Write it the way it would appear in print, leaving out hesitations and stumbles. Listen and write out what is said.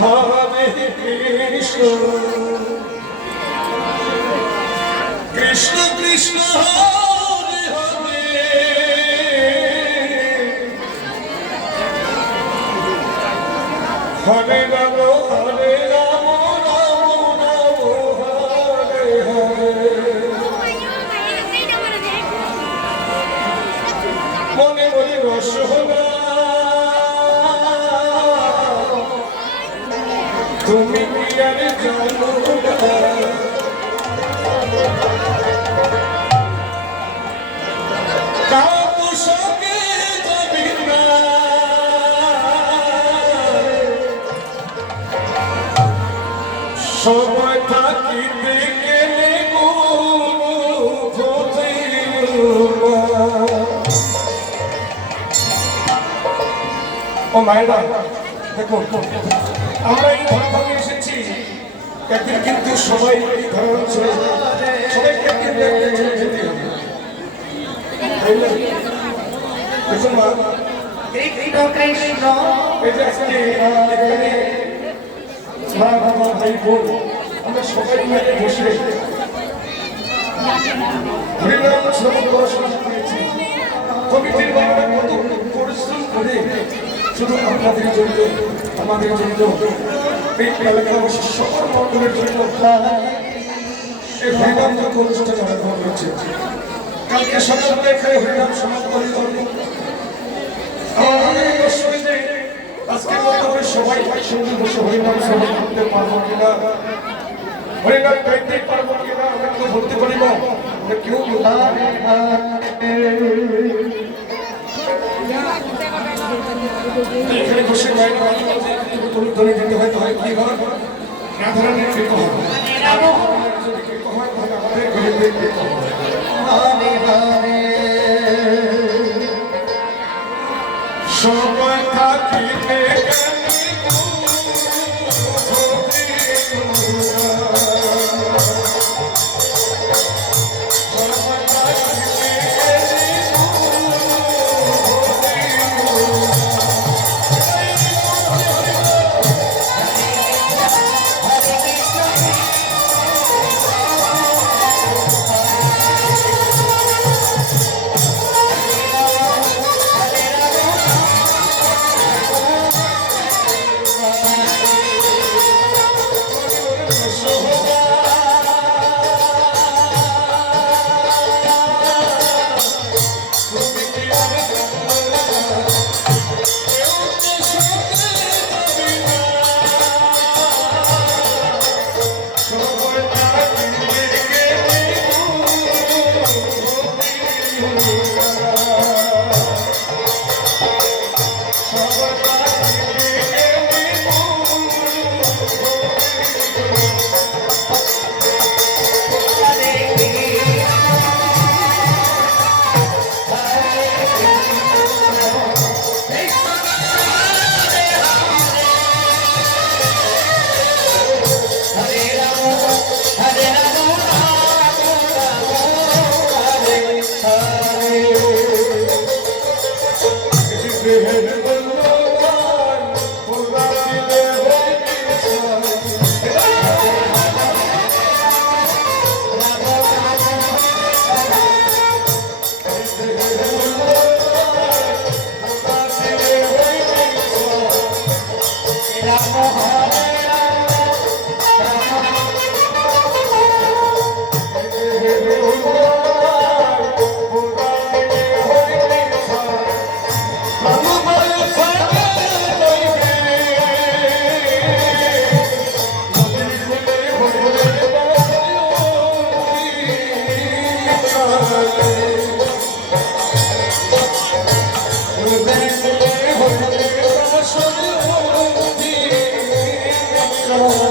হরে কৃষ্ণ কৃষ্ণ কৃষ্ণ হরে হরে হরে রাম রাম রাম হরে হরে মনে মনে রসনা তুমি প্রিয়ার জনতা কাউ সঙ্গে যাবি না সময় থাকিতে গেলে ও মায়েরা দেখুন আমরা এই ধর্মে এসেছি একদিন কিন্তু সবাই এই ধর্ম ছেড়ে সবাইকে একদিন ছেড়ে যেতে হবে দেখুন মা কৃষ্ণ এই যে আজকে এখানে মা বাবা ভাই বোন আমরা সবাই মিলে বসে হরিনাম শ্রবণ পড়াশোনা করেছি কমিটির বাবারা কত পরিশ্রম করে শুধু আপনাদের জন্য আমাদের জন্য এই এলাকাবাসী সকল মন্ডলের জন্য এই হরিনাম যজ্ঞ অনুষ্ঠান আরম্ভ করেছে কালকে সকালে এখানে হরিনাম সমাপন করবো আমাদের যে আজকে মতো করে সবাই একসঙ্গে বসে হরিনাম শ্রবণ করতে পারবো কিনা হরিনাম গাইতে পারবো কিনা আমরা কেউ বলতে পারিব কেউ এখানে বসে গায়ে ধ্বনি দিতে হয় তাহলে কি হয় রাধারানীর কৃত হয় যদি কৃত হয় তাহলে আমাদের গরিবদের কৃত হয় সময় থাকিতে Oh